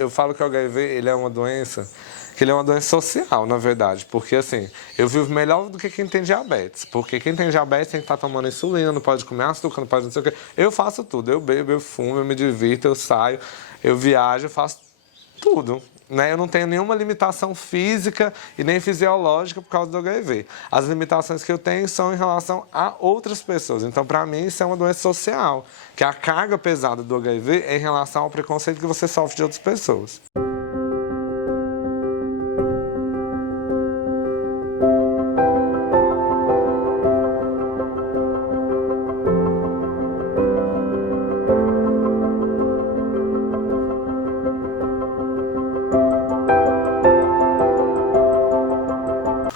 eu falo que o HIV, ele é uma doença, que ele é uma doença social, na verdade. Porque, assim, eu vivo melhor do que quem tem diabetes. Porque quem tem diabetes tem que estar tomando insulina, não pode comer açúcar, não pode não sei o quê. Eu faço tudo. Eu bebo, eu fumo, eu me divirto, eu saio, eu viajo, eu faço tudo. Né? Eu não tenho nenhuma limitação física e nem fisiológica por causa do HIV. As limitações que eu tenho são em relação a outras pessoas. Então, para mim, isso é uma doença social. Que a carga pesada do HIV é em relação ao preconceito que você sofre de outras pessoas.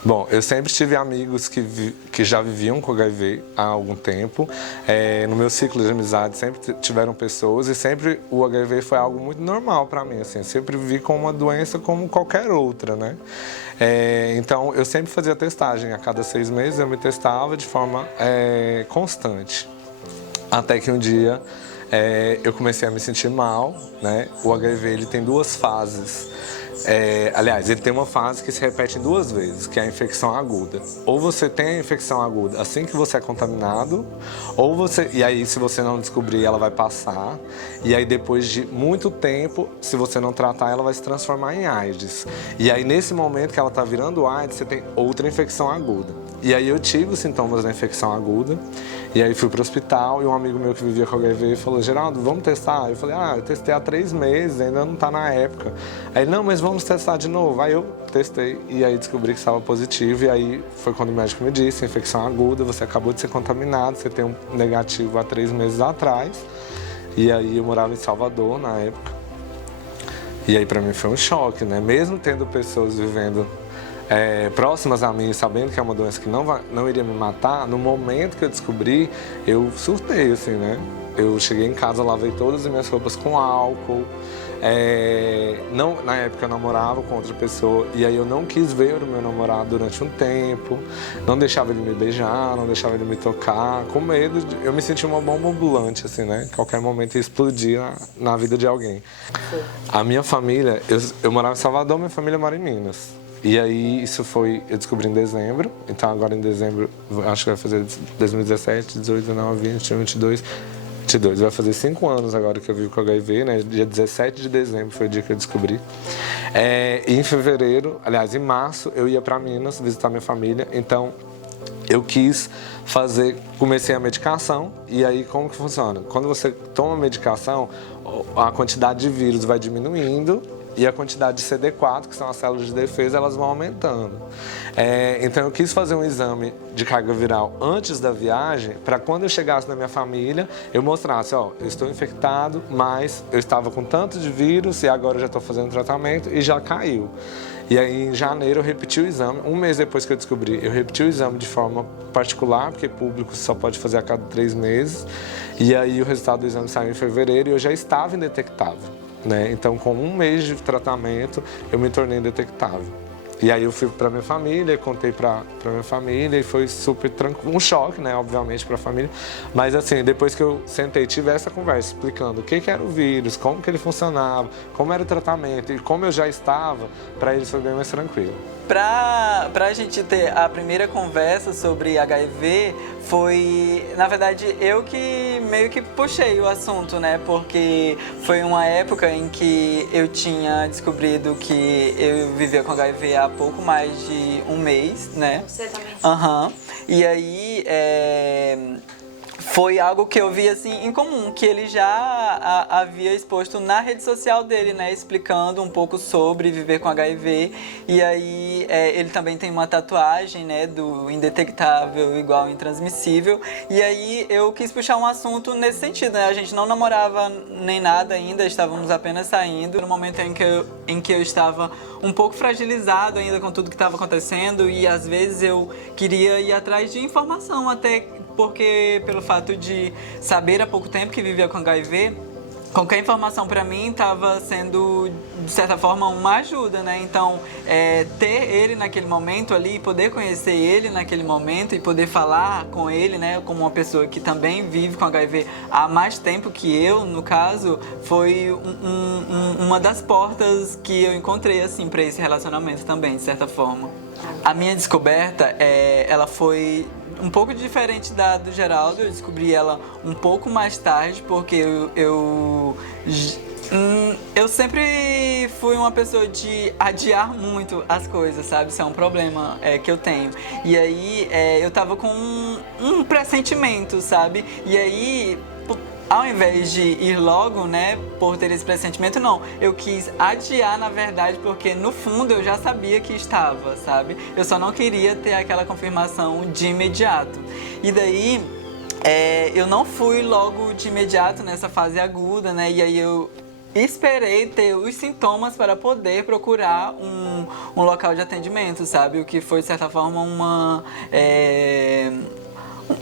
Bom, eu sempre tive amigos que já viviam com HIV há algum tempo. No meu ciclo de amizade sempre tiveram pessoas e sempre o HIV foi algo muito normal para mim. Assim, eu sempre vivi com uma doença como qualquer outra, né? Então, eu sempre fazia testagem. A cada 6 meses eu me testava de forma constante. Até que um dia eu comecei a me sentir mal, né? O HIV ele tem 2 fases. Aliás, ele tem uma fase que se repete 2 vezes, que é a infecção aguda. Ou você tem a infecção aguda assim que você é contaminado, e aí se você não descobrir, ela vai passar. E aí depois de muito tempo, se você não tratar, ela vai se transformar em AIDS. E aí nesse momento que ela está virando AIDS, você tem outra infecção aguda. E aí eu tive os sintomas da infecção aguda, e aí fui para o hospital e um amigo meu que vivia com HIV falou: Geraldo, vamos testar? Eu falei: eu testei há 3 meses, ainda não está na época. Aí, não, mas vamos testar de novo. Aí eu testei e aí descobri que estava positivo, e aí foi quando o médico me disse: infecção aguda, você acabou de ser contaminado, você tem um negativo há 3 meses atrás. E aí eu morava em Salvador na época. E aí para mim foi um choque, né? Mesmo tendo pessoas vivendo próximas a mim, sabendo que é uma doença que não iria me matar, no momento que eu descobri, eu surtei, assim, né? Eu cheguei em casa, lavei todas as minhas roupas com álcool. Na época eu namorava com outra pessoa, e aí eu não quis ver o meu namorado durante um tempo, não deixava ele me beijar, não deixava ele me tocar, com medo eu me sentia uma bomba ambulante, assim, né? Qualquer momento ia explodir na vida de alguém. A minha família, eu morava em Salvador, minha família mora em Minas. E aí eu descobri em dezembro, então agora em dezembro, acho que vai fazer 2017, 18, 19, 20, 21, 22, vai fazer 5 anos agora que eu vivo com HIV, né? Dia 17 de dezembro foi o dia que eu descobri. E em fevereiro, aliás, em março, eu ia para Minas visitar minha família, então eu comecei a medicação. E aí como que funciona? Quando você toma medicação, a quantidade de vírus vai diminuindo e a quantidade de CD4, que são as células de defesa, elas vão aumentando. Então eu quis fazer um exame de carga viral antes da viagem, para quando eu chegasse na minha família, eu mostrasse: eu estou infectado, mas eu estava com tanto de vírus e agora eu já estou fazendo tratamento e já caiu. E aí, em janeiro, eu repeti o exame. 1 mês depois que eu descobri, eu repeti o exame de forma particular, porque público só pode fazer a cada 3 meses. E aí, o resultado do exame saiu em fevereiro e eu já estava indetectável, né? Então, com 1 mês de tratamento, eu me tornei indetectável. E aí eu fui para minha família, contei para minha família e foi super tranquilo. Um choque, né, obviamente, para a família. Mas assim, depois que eu sentei, tive essa conversa explicando o que era o vírus, como que ele funcionava, como era o tratamento e como eu já estava, para eles foi bem mais tranquilo. Pra gente ter a primeira conversa sobre HIV, foi, na verdade, eu que meio que puxei o assunto, né? Porque foi uma época em que eu tinha descobrido que eu vivia com HIV há pouco mais de 1 mês, né? Você também? Aham. E aí, foi algo que eu vi, assim, em comum, que ele já havia exposto na rede social dele, né, explicando um pouco sobre viver com HIV. E aí, ele também tem uma tatuagem, né, do indetectável igual intransmissível. E aí, eu quis puxar um assunto nesse sentido, né, a gente não namorava nem nada ainda, estávamos apenas saindo. No momento em que eu estava um pouco fragilizado ainda com tudo que estava acontecendo, e às vezes eu queria ir atrás de informação, até porque pelo fato de saber há pouco tempo que vivia com HIV, qualquer informação para mim estava sendo, de certa forma, uma ajuda, né? Então, ter ele naquele momento ali, poder conhecer ele naquele momento e poder falar com ele, né? Como uma pessoa que também vive com HIV há mais tempo que eu, no caso, foi uma das portas que eu encontrei, assim, para esse relacionamento também, de certa forma. A minha descoberta, ela foi um pouco diferente da do Geraldo. Eu descobri ela um pouco mais tarde, porque eu sempre fui uma pessoa de adiar muito as coisas, sabe? Isso é um problema que eu tenho. E aí eu tava com um pressentimento, sabe? E aí, ao invés de ir logo, né, por ter esse pressentimento, não. Eu quis adiar, na verdade, porque no fundo eu já sabia que estava, sabe? Eu só não queria ter aquela confirmação de imediato. E daí, eu não fui logo de imediato nessa fase aguda, né? E aí eu esperei ter os sintomas para poder procurar um local de atendimento, sabe? O que foi, de certa forma,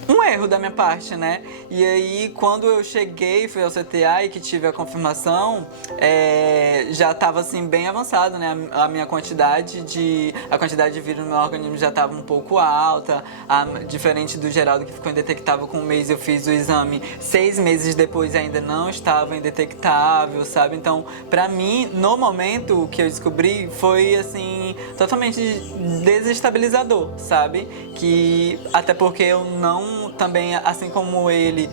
um erro da minha parte, né? E aí, quando eu cheguei, fui ao CTA e que tive a confirmação, já estava assim bem avançado, né? A minha quantidade de vírus no meu organismo já estava um pouco alta, diferente do Geraldo, que ficou indetectável com um mês. Eu fiz o exame 6 meses depois, ainda não estava indetectável, sabe? Então, pra mim, no momento que eu descobri, foi assim totalmente desestabilizador, sabe? Que até porque eu não também, assim como ele,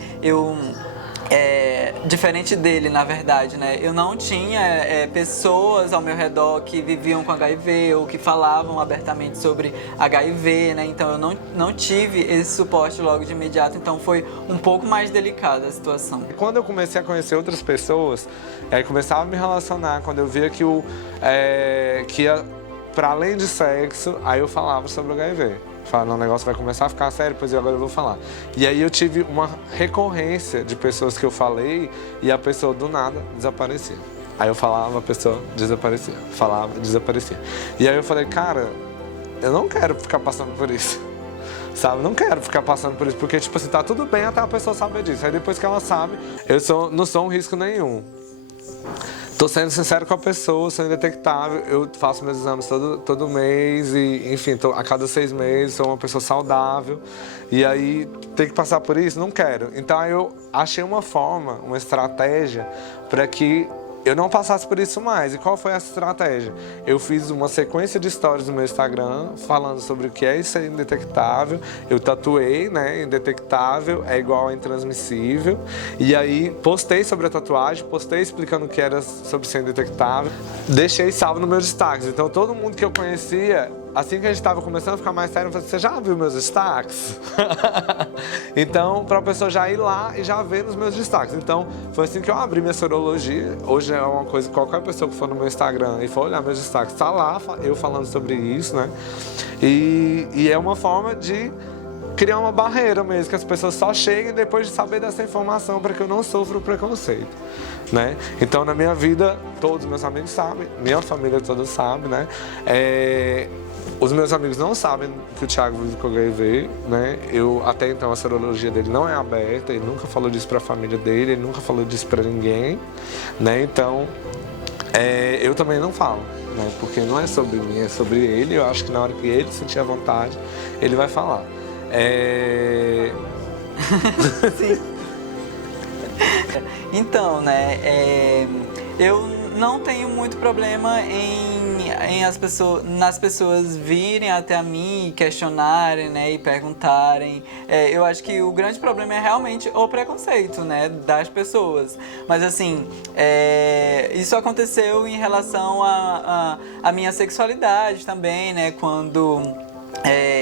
diferente dele, na verdade, né? Eu não tinha pessoas ao meu redor que viviam com HIV ou que falavam abertamente sobre HIV, né? Então eu não tive esse suporte logo de imediato, então foi um pouco mais delicada a situação. Quando eu comecei a conhecer outras pessoas, começava a me relacionar, quando eu via que ia para além de sexo, aí eu falava sobre o HIV. Falando, o negócio vai começar a ficar sério, pois agora eu vou falar. E aí eu tive uma recorrência de pessoas que eu falei e a pessoa do nada desaparecia. Aí eu falava, a pessoa desaparecia. Falava, desaparecia. E aí eu falei, cara, eu não quero ficar passando por isso. Sabe? Não quero ficar passando por isso, porque tipo assim, tá tudo bem até a pessoa saber disso. Aí depois que ela sabe, não sou um risco nenhum. Tô sendo sincero com a pessoa, sou indetectável, eu faço meus exames todo mês e, enfim, a cada 6 meses, sou uma pessoa saudável. E aí, ter que passar por isso? Não quero. Então, aí eu achei uma forma, uma estratégia para que eu não passasse por isso mais. E qual foi essa estratégia? Eu fiz uma sequência de stories no meu Instagram falando sobre o que é isso indetectável. Eu tatuei, né? Indetectável é igual a intransmissível. E aí postei sobre a tatuagem, postei explicando o que era sobre ser indetectável. Deixei salvo nos meus destaques. Então todo mundo que eu conhecia, assim que a gente estava começando a ficar mais sério, eu falei, você já viu meus destaques? Então, para a pessoa já ir lá e já ver nos meus destaques. Então, foi assim que eu abri minha sorologia. Hoje é uma coisa que qualquer pessoa que for no meu Instagram e for olhar meus destaques, tá lá eu falando sobre isso, né? E é uma forma de criar uma barreira mesmo, que as pessoas só cheguem depois de saber dessa informação para que eu não sofra o preconceito, né? Então, na minha vida, todos meus amigos sabem, minha família toda sabe, né? Os meus amigos não sabem que o Thiago vive com HIV, né? Até então a serologia dele não é aberta, ele nunca falou disso para a família dele, ele nunca falou disso para ninguém, né? Então, eu também não falo, né? Porque não é sobre mim, é sobre ele. Eu acho que na hora que ele sentir a vontade, ele vai falar. Sim. Então, né? Eu não tenho muito problema nas pessoas virem até mim e questionarem, né, e perguntarem. Eu acho que o grande problema é realmente o preconceito, né, das pessoas. Mas assim, isso aconteceu em relação à minha sexualidade também, né, quando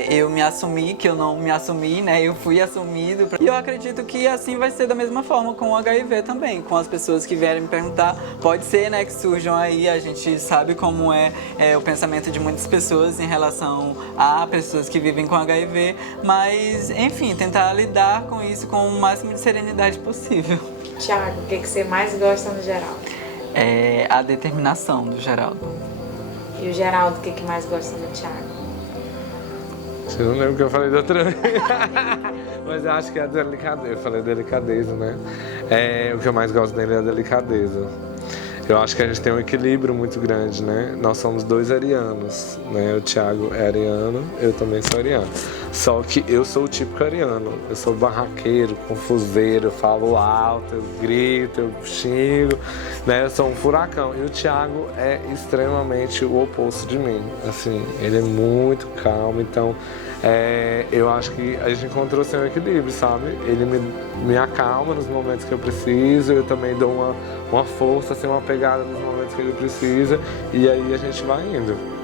eu me assumi, que eu não me assumi, né? Eu fui assumido. E eu acredito que assim vai ser da mesma forma com o HIV também. Com as pessoas que vierem me perguntar, pode ser, né, que surjam aí. A gente sabe como é o pensamento de muitas pessoas em relação a pessoas que vivem com HIV. Mas, enfim, tentar lidar com isso com o máximo de serenidade possível. Thiago, o que você mais gosta no Geraldo? A determinação do Geraldo. E o Geraldo, o que mais gosta no Thiago? Você não lembra o que eu falei da outra vez? Mas eu acho que é a delicadeza. Eu falei delicadeza, né? O que eu mais gosto dele é a delicadeza. Eu acho que a gente tem um equilíbrio muito grande, né? Nós somos dois arianos, né? O Thiago é ariano, eu também sou ariano. Só que eu sou o típico ariano. Eu sou barraqueiro, confuseiro, eu falo alto, eu grito, eu xingo, né? Eu sou um furacão. E o Thiago é extremamente o oposto de mim. Assim, ele é muito calmo, então eu acho que a gente encontrou assim, um equilíbrio, sabe? Ele me acalma nos momentos que eu preciso, eu também dou uma força, assim, uma pegada nos momentos que ele precisa, e aí a gente vai indo.